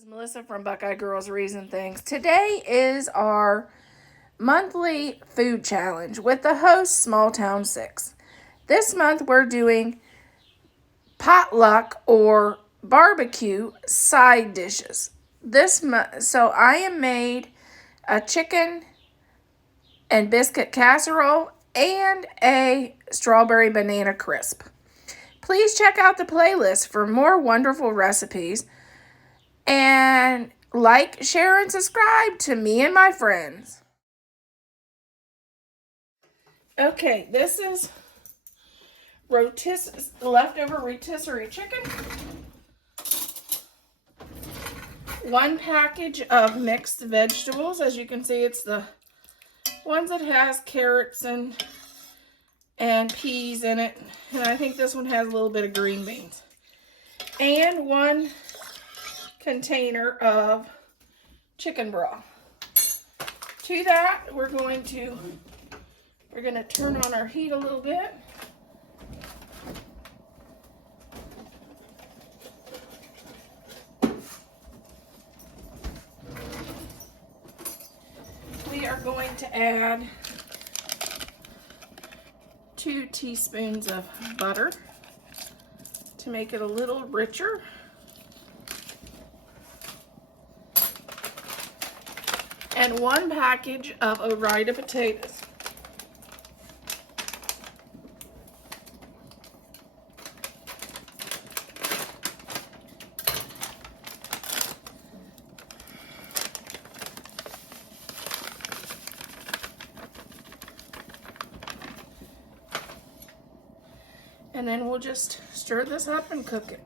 is Melissa from Buckeye Girls Reason Things. Today is our monthly food challenge with the host Small Town 6. This month we're doing potluck or barbecue side dishes. So I am made a chicken and biscuit casserole and a strawberry banana crisp. Please check out the playlist for more wonderful recipes. And like, share, and subscribe to me and my friends. Okay, this is leftover rotisserie chicken. 1 package of mixed vegetables. As you can see, it's the ones that has carrots and peas in it. And I think this one has a little bit of green beans. And 1 container of chicken broth. To that, we're going to turn on our heat a little bit. We are going to add 2 teaspoons of butter to make it a little richer. And 1 package of Ore-Ida potatoes. And then we'll just stir this up and cook it.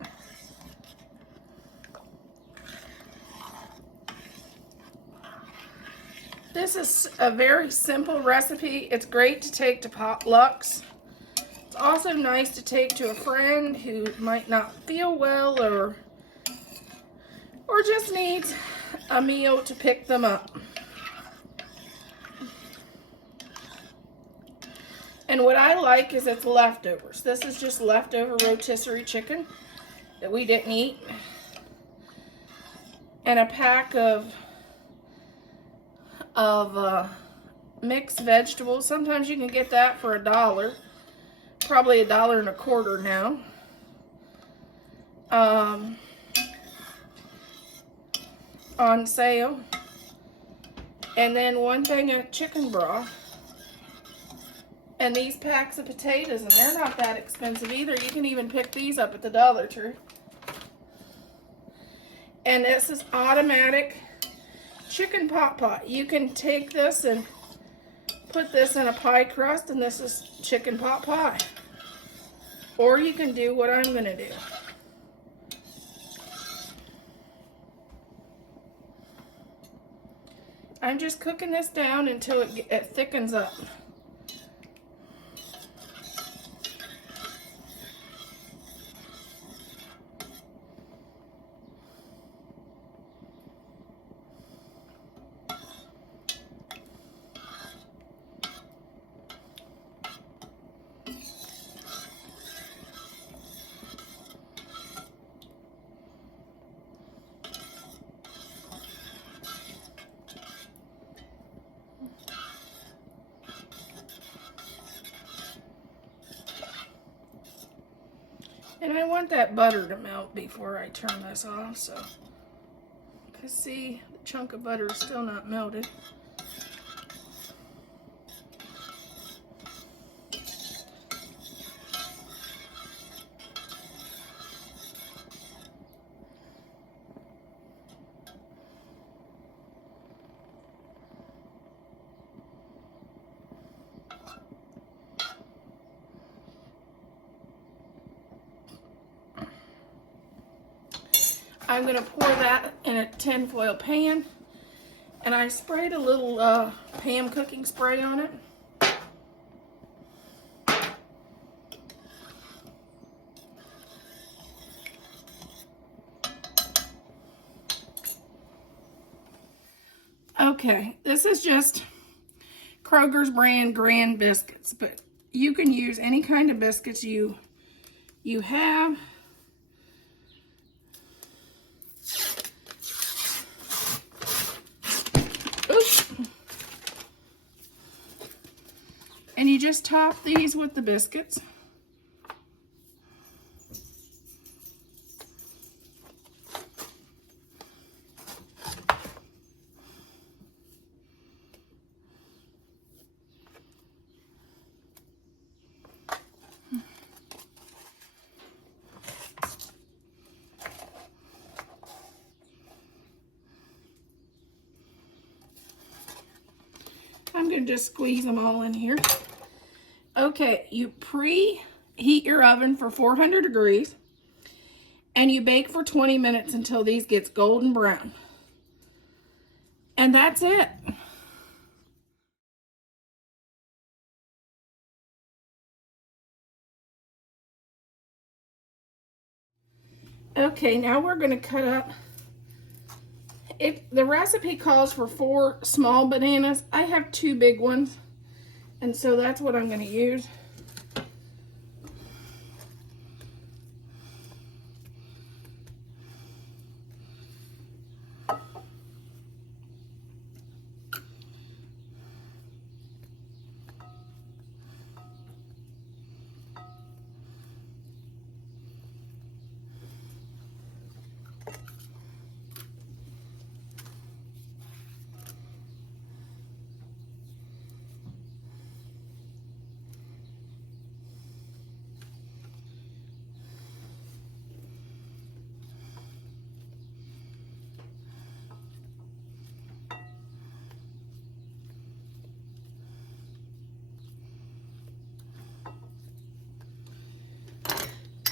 This is a very simple recipe. It's great to take to potlucks. It's also nice to take to a friend who might not feel well or just needs a meal to pick them up. And what I like is it's leftovers. This is just leftover rotisserie chicken that we didn't eat. And a pack of mixed vegetables. Sometimes you can get that for $1. Probably $1.25 now. On sale. And then 1 thing of chicken broth. And these packs of potatoes, and they're not that expensive either. You can even pick these up at the Dollar Tree. And this is automatic chicken pot pot. You can take this and put this in a pie crust, and this is chicken pot pie. Or you can do what I'm going to do. I'm just cooking this down until it thickens up. And I want that butter to melt before I turn this off, so you can see the chunk of butter is still not melted. I'm going to pour that in a tinfoil pan, and I sprayed a little Pam cooking spray on it. Okay, this is just Kroger's brand Grand biscuits, but you can use any kind of biscuits you have. And you just top these with the biscuits. I'm going to just squeeze them all in here. Okay, you preheat your oven for 400 degrees and you bake for 20 minutes until these gets golden brown. And that's it. Okay, now we're going to cut up. The recipe calls for 4 small bananas. I have 2 big ones, and so that's what I'm going to use.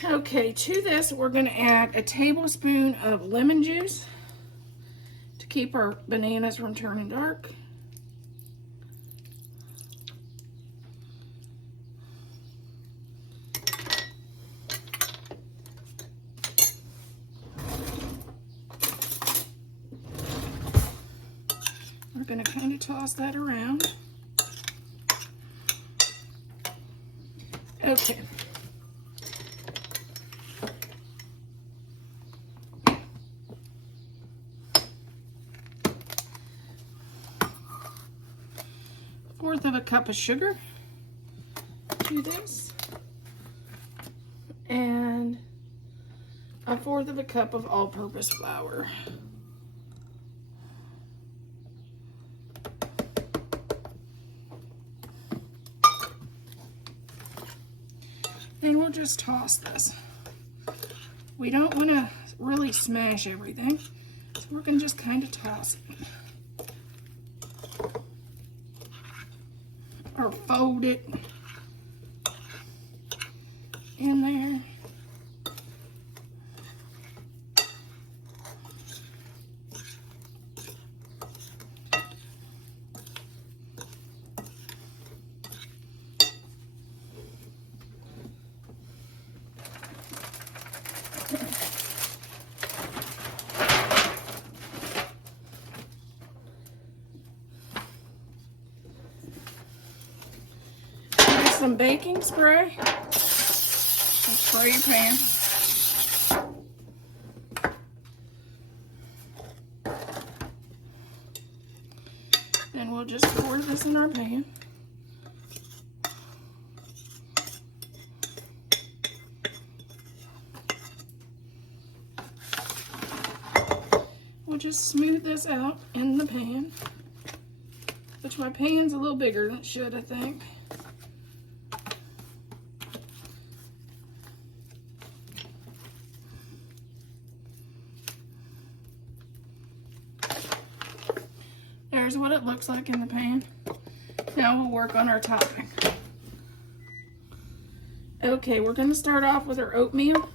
Okay, to this we're going to add a tablespoon of lemon juice to keep our bananas from turning dark. We're going to kind of toss that around. Okay. Fourth of a cup of sugar to this, and a fourth of a cup of all-purpose flour. Then we'll just toss this. We don't want to really smash everything, so we're going to just kind of toss it. Or fold it in there. Some baking spray and spray your pan. And we'll just pour this in our pan. We'll just smooth this out in the pan, which my pan's a little bigger than it should, I think. There's what it looks like in the pan. Now we'll work on our topping. Okay, we're going to start off with our oatmeal.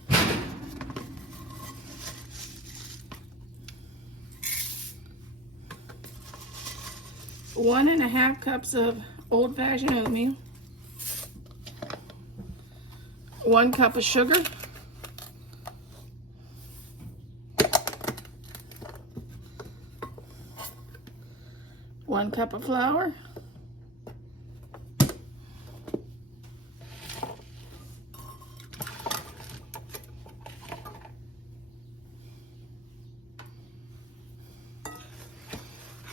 One and a half cups of old-fashioned oatmeal. 1 cup of sugar. 1 cup of flour.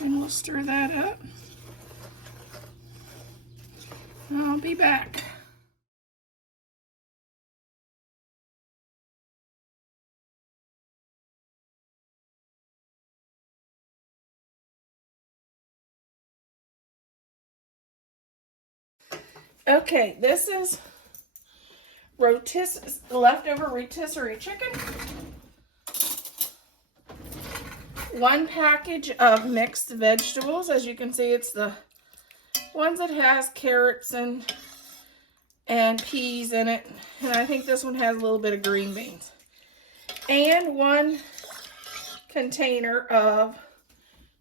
And we'll stir that up. I'll be back. Okay, this is leftover rotisserie chicken. 1 package of mixed vegetables. As you can see, it's the ones that has carrots and peas in it. And I think this one has a little bit of green beans. And 1 container of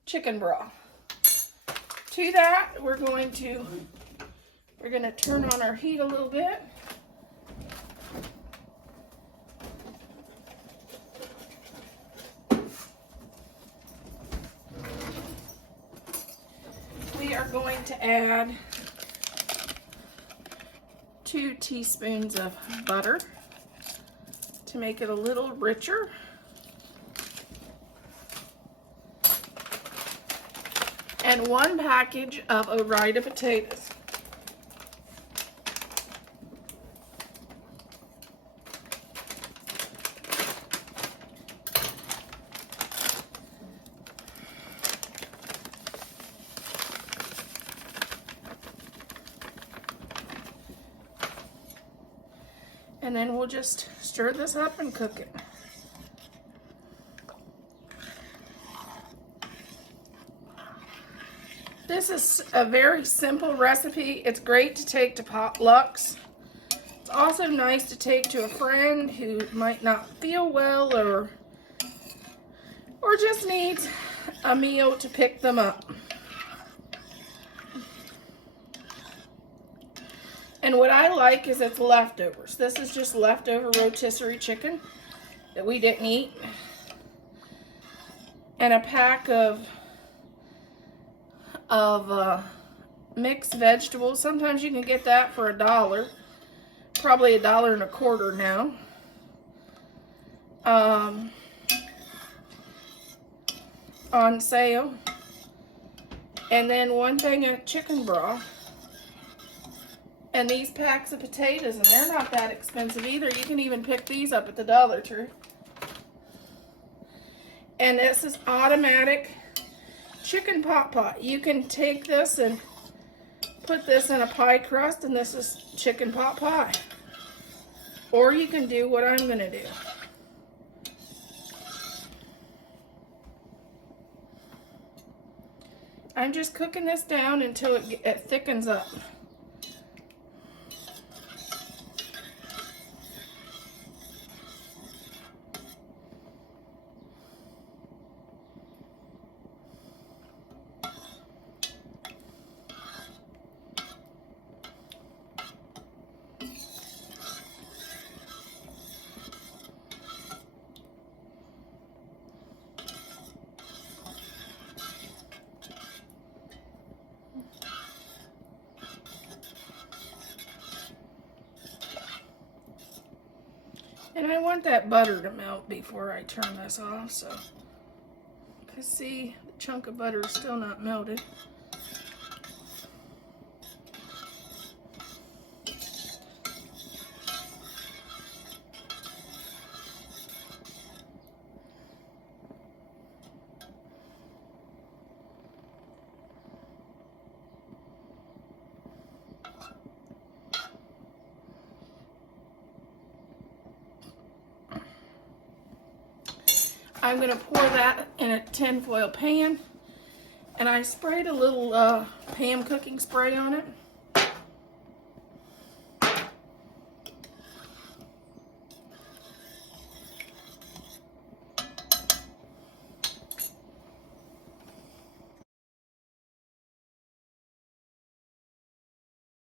chicken broth. To that, we're going to turn on our heat a little bit. We are going to add 2 teaspoons of butter to make it a little richer. And 1 package of Ore-Ida potatoes. And then we'll just stir this up and cook it. This is a very simple recipe. It's great to take to potlucks. It's also nice to take to a friend who might not feel well or just needs a meal to pick them up. And what I like is it's leftovers. This is just leftover rotisserie chicken that we didn't eat. And a pack of mixed vegetables. Sometimes you can get that for $1. Probably $1.25 now. On sale. And then 1 thing of chicken broth. And these packs of potatoes, and they're not that expensive either. You can even pick these up at the Dollar Tree. And this is automatic chicken pot pot. You can take this and put this in a pie crust, and this is chicken pot pie. Or you can do what I'm going to do. I'm just cooking this down until it thickens up. And I want that butter to melt before I turn this off, so I see the chunk of butter is still not melted. I'm going to pour that in a tin foil pan, and I sprayed a little Pam cooking spray on it.